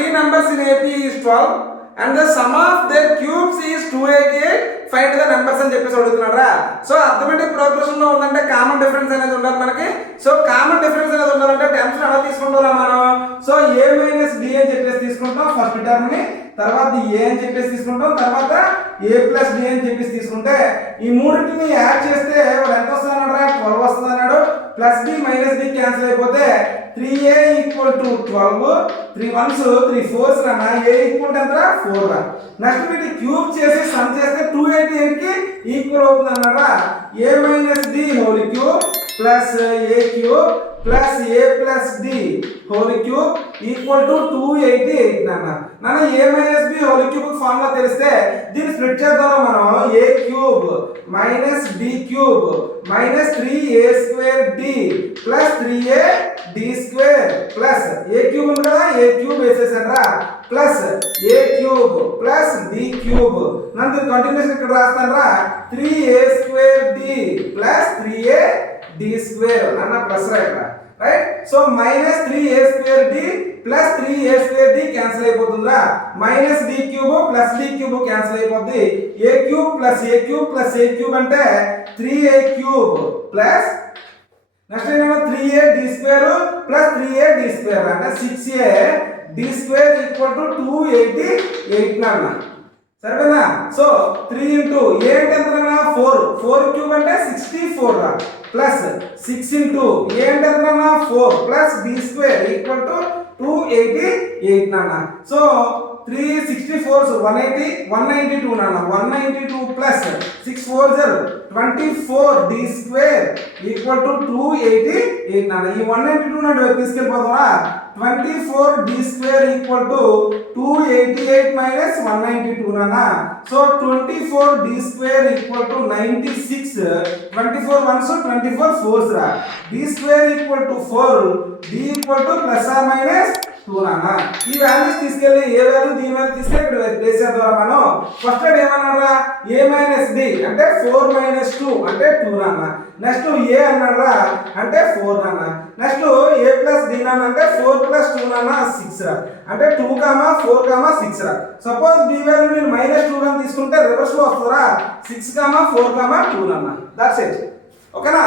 three numbers in AP is 12 and the sum of their cubes is 288. Find the numbers అని చెప్పేసి అడుగుతున్నారా. So arithmetic progression లో ఉందంటే common difference అనేది ఉండాలి మనకి. సో కామన్ డిఫరెన్స్ అనేది ఉండాలంటే టర్మ్స్ ఎలా తీసుకుంటారా మనం. సో a మైనస్ d అని చెప్పేసి తీసుకుంటాం ఫస్ట్ టర్మ్ ని, తర్వాత a అని చెప్పేసి తీసుకుంటాం, తర్వాత a ప్లస్ d అని చెప్పేసి తీసుకుంటే ఈ మూడింటిని యాడ్ చేస్తే వాడు ఎంత వస్తుందన్నారా 12 వస్తుంది అన్నాడు. Plus d minus d cancel అయిపోతే 3a equal to 12, 3 1s 3 4s అన్న a ఈక్వల్ టు ఎంత 4 రా. నెక్స్ట్ వీటి క్యూబ్ చేసి సమ్ చేస్తే 288 కి ఈక్వల్ అవుతుంది అన్నారా. a minus d whole cube plus a cube plus a plus d whole cube equal to 288 నాన్న a minus b whole cube formula తెలిస్తే దీన్ని స్ప్లిట్ చేద్దాం మనం. a cube minus d cube minus 3a square d plus 3a d square plus a cube ఉంది కదా a cube వేసేసారా plus a cube plus d cube నందు continuation ఇక్కడ రాస్తానరా 3a square d plus 3a d square అన్న plus right. So minus 3a square d plus 3a square d cancel అయిపోతుందిరా. Minus d cube plus d cube cancel అయిపోద్ది. a cube plus a cube plus a cube అంటే 3a cube plus next ఏమో 3a d square plus 3a d square అంటే 6a d square equal to 288 నాన్న. సరేనా. So 3 into a అంటే ఎంతనా 4, 4 cube అంటే 64 రా ప్లస్ 6 ఇంటూ a అంటే ఎంతనా 4 plus d square equal to 288 నాన్న. సో 364 180 192 నాన్న 192 plus 6 4 24 d square equal to 288 నాన్న. ఈ 192 నాడు తీసుకెళ్ళిపోతావా 24 d square equal to 288 minus 192 నాన్న. So 24 d square equal to 96, 24 1s 24 4s రా. d square equal to 4, d equal to plus or minus 2 నాన్న. ఈ వాల్యూస్ తీసుకెళ్ళి ఏ వాల్యూ దీని వాల్యూ తీసుకెళ్ళి ఇక్కడ ప్లేస్ చేద్దాం మనం. ఫస్ట్ ఏమన్నారా a మైనస్ d అంటే 4 మైనస్ 2 అంటే 2 నాన్న. నెక్స్ట్ a అన్నారా అంటే 4 నాన్న. నెక్స్ట్ a ప్లస్ d నాన్న అంటే 4 ప్లస్ 2 నాన్న 6 రా అంటే 2, 4, 6 రా. సపోజ్ d వాల్యూ నేను మైనస్ 2 గా తీసుకుంటే రివర్స్ లో వస్తుందా 6, 4, 2 నాన్న. That's it. ఓకేనా.